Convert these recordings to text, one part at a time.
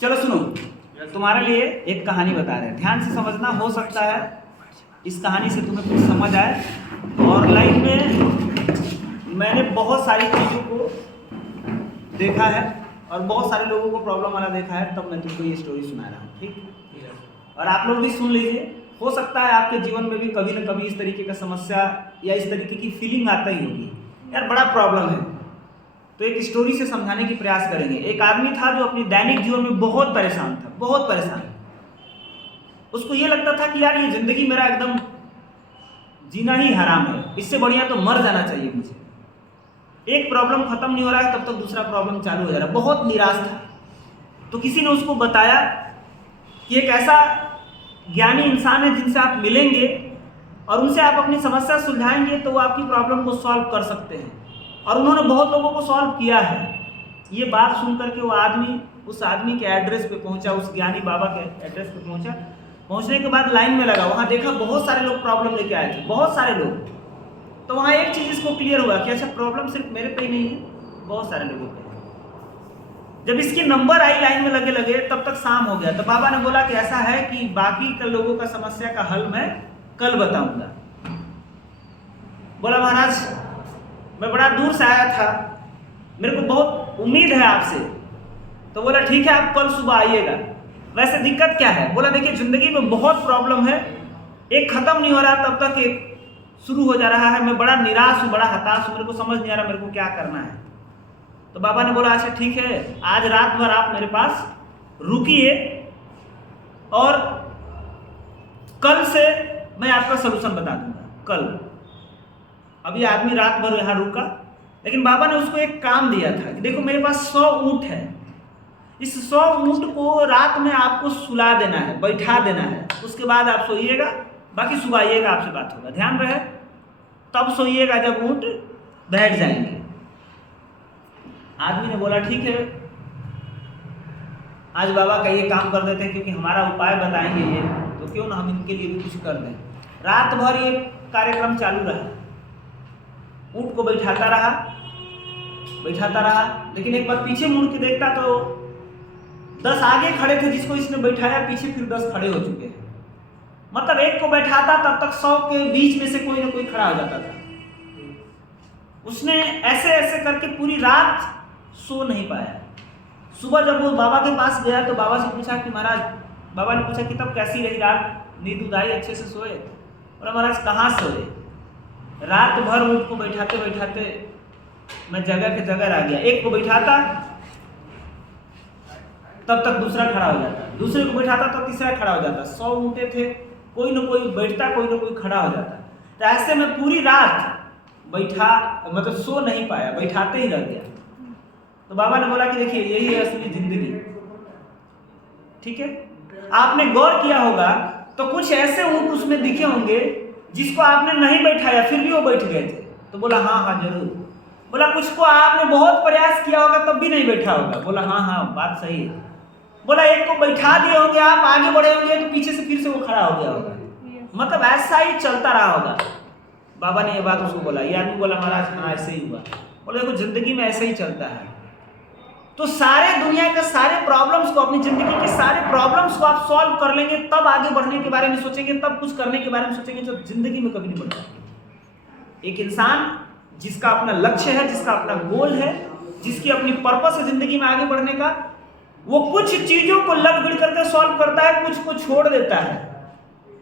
चलो सुनो, तुम्हारे लिए एक कहानी बता रहे हैं, ध्यान से समझना। हो सकता है इस कहानी से तुम्हें कुछ समझ आए। और लाइफ में मैंने बहुत सारी चीज़ों को देखा है और बहुत सारे लोगों को प्रॉब्लम वाला देखा है, तब मैं तुमको ये स्टोरी सुना रहा हूँ, ठीक। और आप लोग भी सुन लीजिए। हो सकता है आपके जीवन में भी कभी न कभी इस तरीके का समस्या या इस तरीके की फीलिंग आता ही होगी, यार बड़ा प्रॉब्लम है। तो एक स्टोरी से समझाने की प्रयास करेंगे। एक आदमी था जो अपनी दैनिक जीवन में बहुत परेशान था, बहुत परेशान। उसको ये लगता था कि यार ये जिंदगी मेरा एकदम जीना ही हराम है, इससे बढ़िया तो मर जाना चाहिए मुझे। एक प्रॉब्लम खत्म नहीं हो रहा है तब तक दूसरा प्रॉब्लम चालू हो जा रहा है, बहुत निराश था। तो किसी ने उसको बताया कि एक ऐसा ज्ञानी इंसान है जिनसे आप मिलेंगे और उनसे आप अपनी समस्या सुलझाएंगे तो वो आपकी प्रॉब्लम को सॉल्व कर सकते हैं। और उन्होंने बहुत लोगों को सॉल्व किया है। ये बात सुन करके वो आदमी उस आदमी के एड्रेस पे पहुंचा, उस ज्ञानी बाबा के एड्रेस पे पहुंचा। पहुंचने के बाद लाइन में लगा, वहाँ देखा बहुत सारे लोग प्रॉब्लम लेके आए थे, बहुत सारे लोग। तो वहाँ एक चीज़ इसको क्लियर हुआ कि अच्छा प्रॉब्लम सिर्फ मेरे पे ही नहीं है, बहुत सारे लोगों पे। जब इसकी नंबर आई लाइन में लगे लगे तब तक शाम हो गया। तो बाबा ने बोला कि ऐसा है कि बाकी के लोगों का समस्या का हल मैं कल बताऊंगा। बोला महाराज मैं बड़ा दूर से आया था, मेरे को बहुत उम्मीद है आपसे। तो बोला ठीक है आप कल सुबह आइएगा। वैसे दिक्कत क्या है? बोला देखिए जिंदगी में बहुत प्रॉब्लम है, एक खत्म नहीं हो रहा तब तक एक शुरू हो जा रहा है। मैं बड़ा निराश हूँ, बड़ा हताश हूँ, मेरे को समझ नहीं आ रहा मेरे को क्या करना है। तो बाबा ने बोला अच्छा ठीक है, आज रात भर आप मेरे पास रुकिए और कल से मैं आपका सलूशन बता दूंगा। कल अभी आदमी रात भर यहाँ रुका, लेकिन बाबा ने उसको एक काम दिया था कि देखो मेरे पास 100 ऊँट है, इस 100 ऊँट को रात में आपको सुला देना है, बैठा देना है। उसके बाद आप सोइएगा, बाकी सुबह आइएगा, आपसे बात होगा। ध्यान रहे तब सोइएगा जब ऊँट बैठ जाएंगे। आदमी ने बोला ठीक है, आज बाबा का ये काम कर देते हैं क्योंकि हमारा उपाय बताएंगे ये, तो क्यों ना हम इनके लिए भी कुछ कर दें। रात भर ये कार्यक्रम चालू रहा, ऊँट को बैठाता रहा, लेकिन एक बार पीछे मुड़ के देखता तो 10 आगे खड़े थे जिसको इसने बैठाया, पीछे फिर 10 खड़े हो चुके हैं। मतलब एक को बैठाता तब तक 100 के बीच में से कोई ना कोई खड़ा हो जाता था। उसने ऐसे ऐसे करके पूरी रात सो नहीं पाया। सुबह जब वो बाबा के पास गया तो बाबा से पूछा कि महाराज, बाबा ने पूछा कि तब कैसी रही रात, नींद उद आई, अच्छे से सोए? बोला महाराज कहाँ सोए, रात भर ऊँट को बैठाते बैठाते मैं जगह के जगह आ गया। एक को बैठाता तब तक दूसरा खड़ा हो जाता, दूसरे को बैठाता तो तीसरा खड़ा हो जाता। 100 ऊँटे थे, कोई ना कोई बैठता, कोई ना कोई खड़ा हो जाता। तो ऐसे में पूरी रात बैठा, मतलब सो नहीं पाया, बैठाते ही रह गया। तो बाबा ने बोला कि देखिए यही है असली जिंदगी, ठीक है। आपने गौर किया होगा तो कुछ ऐसे ऊँट उसमें दिखे होंगे जिसको आपने नहीं बैठाया फिर भी वो बैठ गए थे। तो बोला हाँ जरूर। बोला कुछ को आपने बहुत प्रयास किया होगा तब भी नहीं बैठा होगा। बोला हाँ बात सही है। बोला एक को बैठा दिए होंगे, आप आगे बढ़े होंगे तो पीछे से फिर से वो खड़ा हो गया होगा, मतलब ऐसा ही चलता रहा होगा। बाबा ने ये बात उसको बोला, ये आदमी बोला महाराज हाँ ऐसे ही हुआ। बोले देखो जिंदगी में ऐसे ही चलता है। तो सारे दुनिया के सारे प्रॉब्लम्स को, अपनी जिंदगी के सारे प्रॉब्लम्स को आप सॉल्व कर लेंगे तब आगे बढ़ने के बारे में सोचेंगे, तब कुछ करने के बारे में सोचेंगे, जो जिंदगी में कभी नहीं बढ़ पाएंगे। एक इंसान जिसका अपना लक्ष्य है, जिसका अपना गोल है, जिसकी अपनी पर्पस है जिंदगी में आगे बढ़ने का, वो कुछ चीजों को लग भिड़ करके सॉल्व करता है, कुछ को छोड़ देता है।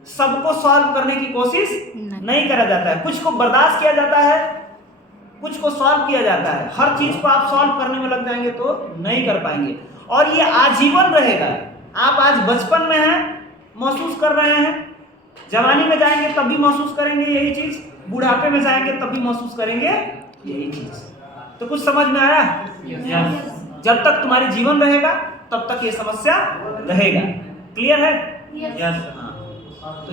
सबको सॉल्व करने की कोशिश नहीं करा जाता है, कुछ को बर्दाश्त किया जाता है, कुछ को सॉल्व किया जाता है। हर चीज को आप सॉल्व करने में लग जाएंगे तो नहीं कर पाएंगे, और ये आजीवन रहेगा। आप आज बचपन में हैं, महसूस कर रहे हैं, जवानी में जाएंगे तब भी महसूस करेंगे यही चीज, बुढ़ापे में जाएंगे तब भी महसूस करेंगे यही चीज। तो कुछ समझ में आया? जब तक तुम्हारी जीवन रहेगा तब तक ये समस्या रहेगा। क्लियर है? यस। हाँ तो